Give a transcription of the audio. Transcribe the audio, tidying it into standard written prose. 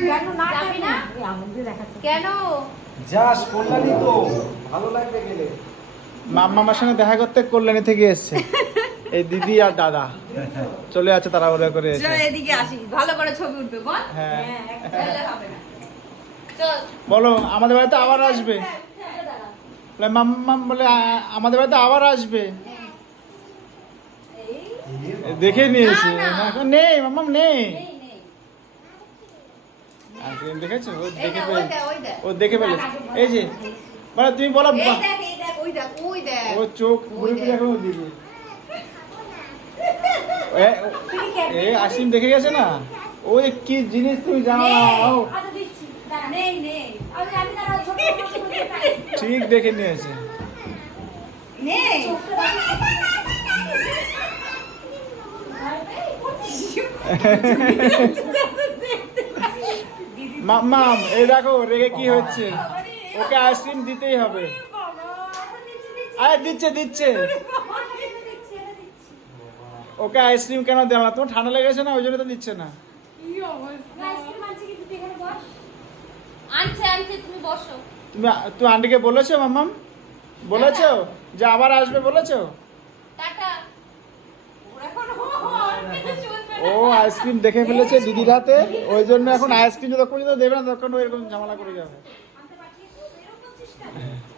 কেন না যাবি না? আমাদের দেখাচ্ছে কেন? যাস কল্যাণী তো ভালো লাগবে গেলে। মামার সঙ্গে দেখা করতে কল্যাণী থেকে এসছে এই দিদি আর দাদা চলে যাচ্ছে তাড়াহুড়ো করে এসে। চল এদিকে আসি, ভালো করে ছবি উঠবে বল। হ্যাঁ তাহলে হবে না। চল। বলো আমাদের বাড়িতে আবার আসবে। বলে মাম্মা বলে আমাদের বাড়িতে আবার আসবে। দেখে নিয়েছি না, না। এখন নেই মাম্মা নেই। নেই, নেই। আইসক্রিম দেখেছো ও এই দেখে দেখ, ওই ফেলেছে দেখ, ওই দেখ। ও দেখে ফেলেছে এই যে মানে তুমি বলো এই দেখ, এই দেখ, ওই দেখ, ওই দেখ। ও চোখ ওই ঘুরে দেখ। দেখো দিদি এ আইসক্রিম দেখে গেছে না ওই কি জিনিস তুমি জানো না ও আচ্ছা দিচ্ছি দাঁড়া নেই, নেই। আমি দাঁড়া ছোট ঠিক দেখে নিয়েছে নেই। মাম্মা এই দেখো রেগে কি হচ্ছে ওকে আইসক্রিম দিতেই হবে আরে দিচ্ছে দিচ্ছে ওকে আইসক্রিম কেন দেওয়া না তোমার ঠান্ডা লেগেছে না ওই জন্য তো দিচ্ছে না আইসক্রিম আনছি কিন্তু তুই এখানে বস আনছে, আনছে, তুমি বসো। তুমি আন্টিকে বলেছো মাম্মাম বলেছো যে আবার আসবে বলেছো টাটা। ওরা এখন আর কিছু চলবে না। ও আইসক্রিম দেখে ফেলেছে দিদির হাতে ওই জন্য এখন আইসক্রিম যতক্ষণ পর্যন্ত দেবে না ততক্ষণ ও এরকম ঝামেলা করে যাবে